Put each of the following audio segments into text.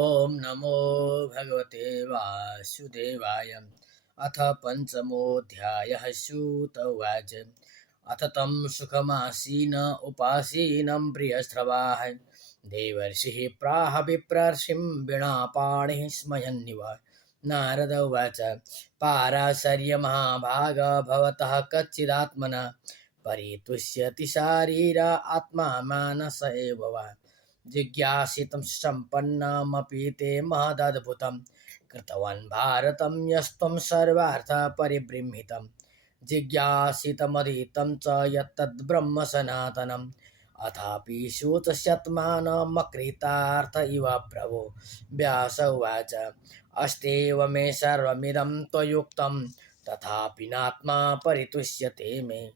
ॐ नमो भगवते वासुदेवाय। अथ पञ्चमोऽध्यायः। सूत उवाच। अथ तं सुखमासीन उपासीनं प्रियश्रवाः देवर्षिः प्राह विप्रर्षिं वीणापाणिः स्मयन्निव। नारद उवाच। पाराशर्य महाभाग भवतः कच्चिदात्मना परितुष्यति शारीर आत्मा मानस एव वा। जिज्ञासितं सम्पन्नमपि ते महदद्भुतं कृतवान् भारतं यस्त्वं सर्वार्थपरिबृंहितं। जिज्ञासितमधीतं च यत्तद्ब्रह्म सनातनम् अथापि सूतस्यात्मानमकृतार्थ इव प्रभो। व्यास उवाच। अस्त्येव मे सर्वमिदं त्वयुक्तं तथापि नात्मा परितुष्यते मे।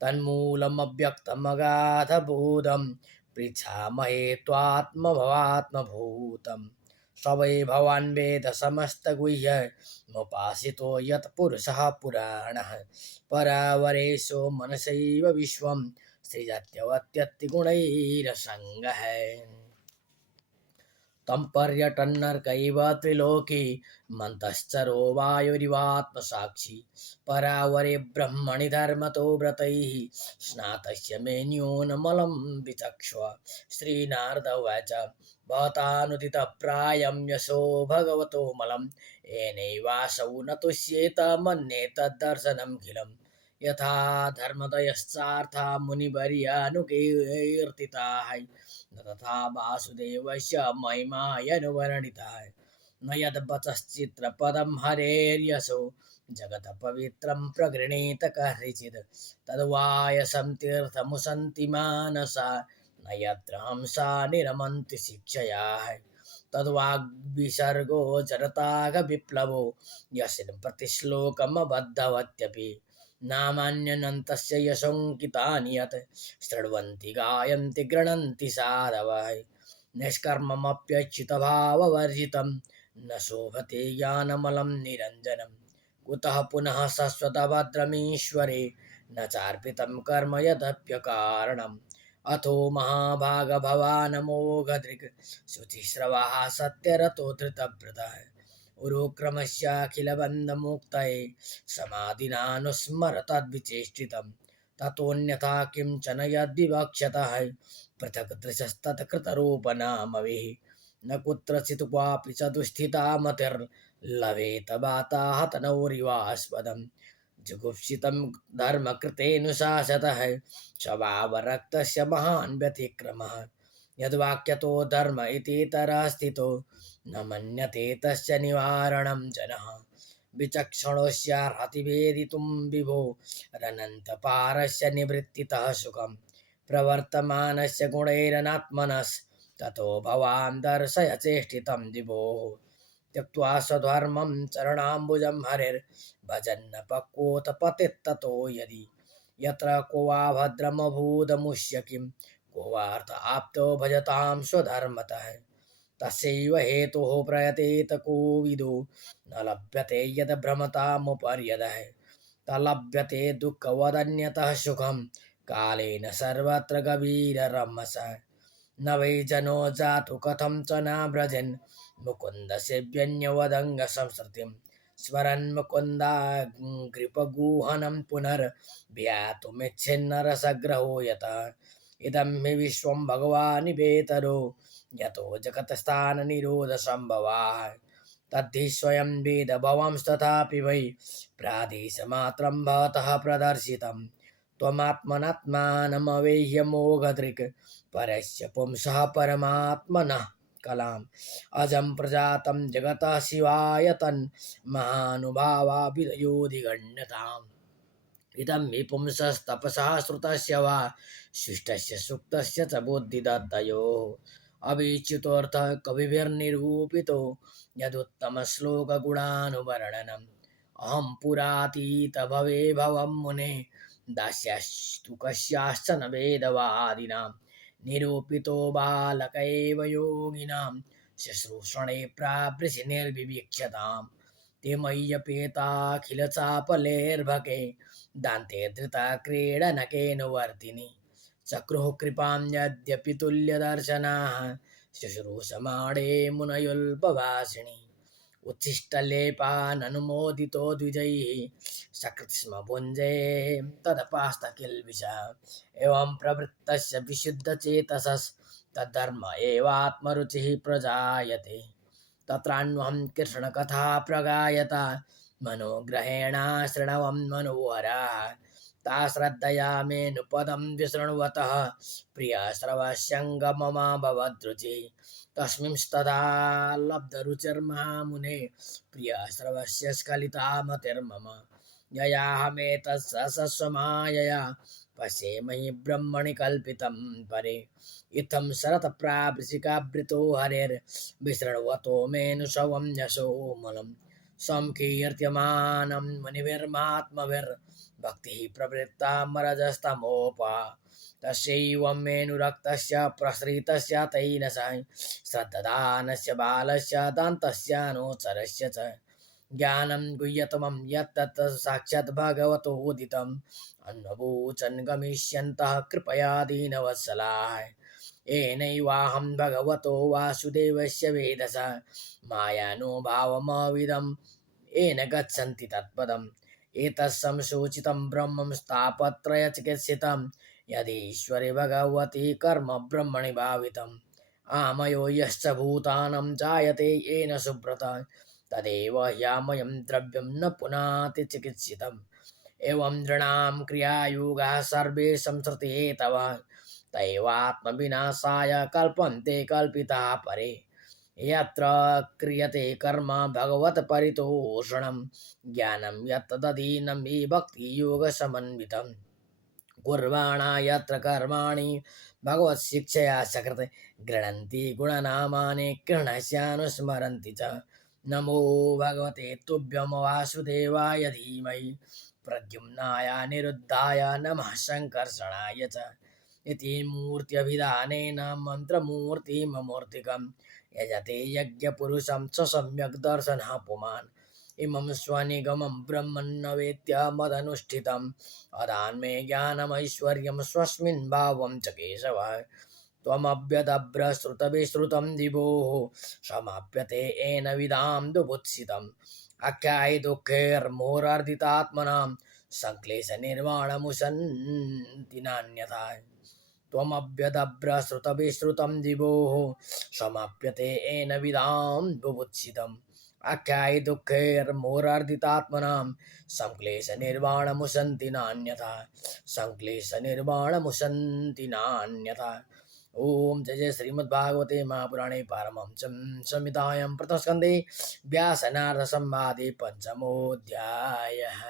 तन्मूलमव्यक्तमगाधबोधं पृच्छामहे त्वात्मभवात्मभूतं। स वै भवान् वेद समस्तगुह्यमुपासितो यत् पुरुषः पुराणः। परावरेशो मनसैव विश्वं सृजत्यवत्यत्ति गुणैरसङ्गः। तं पर्यटन्नर्कैव त्रिलोकी मन्तश्चरो वायुरिवात्मसाक्षी। परावरे ब्रह्मणि धर्मतो व्रतैः स्नातस्य मे न्यूनमलं विचक्ष्व। श्रीनारद उवाच। भवतानुदितप्रायं यशो भगवतो मलं येनैवासौ न तुष्येत मन्ये तद्दर्शनमखिलम्। यथा धर्मदयश्चार्था मुनिवर्यानुकीर्तिताः न तथा वासुदेवस्य महिमायनुवर्णितः। न यद्वचश्चित्रपदं हरेर्यशो जगत्पवित्रं प्रगृणीत कस्यचित् तद्वायसं तीर्थमुसन्ति मानसा न यत्र हंसा निरमन्ति शिक्षया। तद्वाग्विसर्गो जनतागविप्लवो यस्मिन् प्रतिश्लोकमबद्धवत्यपि नामान्यनन्तस्य यशोऽङ्कितानि यत् शृण्वन्ति गायन्ति गृह्णन्ति साधवः। निष्कर्ममप्यच्युतभाववर्जितं न शोभते ज्ञानमलं निरञ्जनं। कुतः पुनः शाश्वतभद्रमीश्वरे न चार्पितं कर्म यदप्यकारणम्। अथो महाभाग भवानमोघदृक् शुचिश्रवः सत्यरतो धृतव्रतः। उरुक्रमस्याखिलबन्धमुक्तये समाधिनानुस्मर तद्विचेष्टितं। ततोऽन्यथा किञ्चन यद्विवक्ष्यतः पृथक् दृशस्तत्कृतरूपनामभिः। न कुत्रचित् क्वापि च दुःस्थिता मतिर्लभेत वाताहतनौरिवास्पदम्। जुगुप्सितं धर्मकृतेऽनुशासतः स्वभावरक्तस्य महान् व्यतिक्रमः। यद्वाक्यतो धर्म इतीतरः स्थितो न मन्यते तस्य निवारणं जनः। विचक्षणोऽस्यार्हति भेदितुं विभो रनन्तपारस्य निवृत्तितः सुखम्। प्रवर्तमानस्य गुणैरनात्मनस्ततो भवान् दर्शय चेष्टितं विभोः। त्यक्त्वा स्वधर्मं चरणाम्बुजं हरेर्भजन्न पक्वोऽथ पतित्ततो यदि। यत्र को वा भद्रमभूदमुष्य किं को वार्थ आप्तो भजतां स्वधर्मतः। तस्यैव हेतोः प्रयतेत कोविदो न लभ्यते यद् भ्रमतामुपर्यदः। तल्लभ्यते दुःखवदन्यतः सुखं कालेन सर्वत्र गभीररमसः। न वै जनो जातु कथं च न व्रजन् मुकुन्दसेव्यन्यवदङ्गसंसृतिं। स्मरन् मुकुन्दाग्रिपगुहनं पुनर्व्यातुमिच्छिन्नरसग्रहो यतः। इदं हि विश्वं भगवानिवेतरो यतो जगत्स्थाननिरोधसम्भवाः। तद्धि स्वयं वेद भवांस्तथापि वै प्रादेशमात्रं भवतः प्रदर्शितं। त्वमात्मनात्मानमवेह्य मोघदृक् परस्य पुंसः परमात्मनः कलाम्। अजं प्रजातं जगतः शिवाय तन्महानुभावाभिधयोऽधिगण्यताम्। इदं हि पुंसस्तपसः श्रुतस्य वा शिष्टस्य सुक्तस्य च बुद्धिदत्तयोः। अविच्युतोऽर्थः कविभिर्निरूपितो यदुत्तमश्लोकगुणानुवर्णनम्। अहं पुरातीतभवे भवं मुने दास्यास्तु कस्याश्चन वेदवादिनां। निरूपितो बालक एव योगिनां शुश्रूषणे प्रावृषि निर्विवीक्ष्यताम्। ते मय्यपेताखिलचापलेर्भके दान्ते धृता क्रीडनकेन वर्तिनि। चक्रुः कृपां यद्यपि तुल्यदर्शनाः शुश्रूषमाणे मुनयुल्पवासिनि उच्छिष्टलेपाननुमोदितो द्विजैः सकृत् स्म भुञ्जे तदपास्तकिल्बिषः एवं प्रवृत्तस्य विशुद्धचेतसस् तद्धर्म एवात्मरुचिः प्रजायते तत्रान्वहं कृष्णकथा प्रगायता मनोग्रहेण शृणवं मनोहरा ता श्रद्धया मेऽनुपदं विशृण्वतः प्रियश्रवस्यङ्गममा भवद्रुचि तस्मिंस्तदा लब्धरुचिर्महामुने प्रियश्रवस्य स्खलिता मतिर्मम ययाहमेतत् सस्वमायया पश्येमहि ब्रह्मणि कल्पितं परे इत्थं शरतप्रावृषिकावृतो हरेर्विशृण्वतो मेऽनुशवं यशोमलं संकीर्त्यमानं मुनिभिर्मात्मभिर्भक्तिः प्रवृत्ता मरजस्तमोपा तस्यैवं मेऽनुरक्तस्य प्रसृतस्य तेन सह श्रद्धानस्य बालस्य दान्तस्यानुचरस्य च ज्ञानं गुह्यतमं यत्तत् साक्षात् भगवतोदितम् अन्वभूचन् गमिष्यन्तः कृपया दीनवत्सलाः येनैवाहं भगवतो वासुदेवस्य वेदसा मायानुभावमविदं येन गच्छन्ति तत्पदम् एतत्संसूचितं ब्रह्मं स्थापत्रयचिकित्सितं यदीश्वरे भगवती कर्म ब्रह्मणि भावितम् आमयो यश्च भूतानं जायते येन सुब्रत तदेव ह्यामयं द्रव्यं न पुनाति चिकित्सितम् एवं नृणां क्रियायोगाः सर्वे संसृते तव तैवात्मविनाशाय कल्पन्ते कल्पिताः परे यत्र क्रियते कर्म भगवत्परितोषणं ज्ञानं यत्तदधीनं हि भक्तियोगसमन्वितं कुर्वाणा यत्र कर्माणि भगवत्शिक्षया सकृत् गृह्णन्ति गुणनामानि कृष्णस्यानुस्मरन्ति च नमो भगवते तुभ्यं वासुदेवाय धीमहि प्रद्युम्नाय निरुद्धाय नमः संकर्षणाय च इति मूर्त्यभिधानेन मन्त्रमूर्तिममूर्तिकं यजते यज्ञपुरुषं स सम्यक् दर्शनः पुमान् इमं स्वनिगमं ब्रह्मन्न वेत्य मदनुष्ठितम् अदान्मे ज्ञानमैश्वर्यं स्वस्मिन् भावं च केशव त्वमभ्यदभ्रश्रुतविश्रुतं दिवोः समाप्यते येन विदां दुबुत्सितम् आख्यायि दुःखैर्मोरार्दितात्मनां संक्लेशनिर्वाणमुशन्ति नान्यथा त्वमभ्यदभ्रश्रुतविश्रुतं दिवोः समाप्यते येन विदां बुभुत्सितम् आख्यायि दुःखैर्मोरार्दितात्मनां संक्लेशनिर्वाणमुशन्ति नान्यथा संक्लेशनिर्वाणमुशन्ति नान्यथा ओम जय जय श्रीमद्भागवते महापुराणे पारमहंस्यां संहितायां प्रथमस्कन्धे व्यासनारदसंवादे पंचमोऽध्यायः।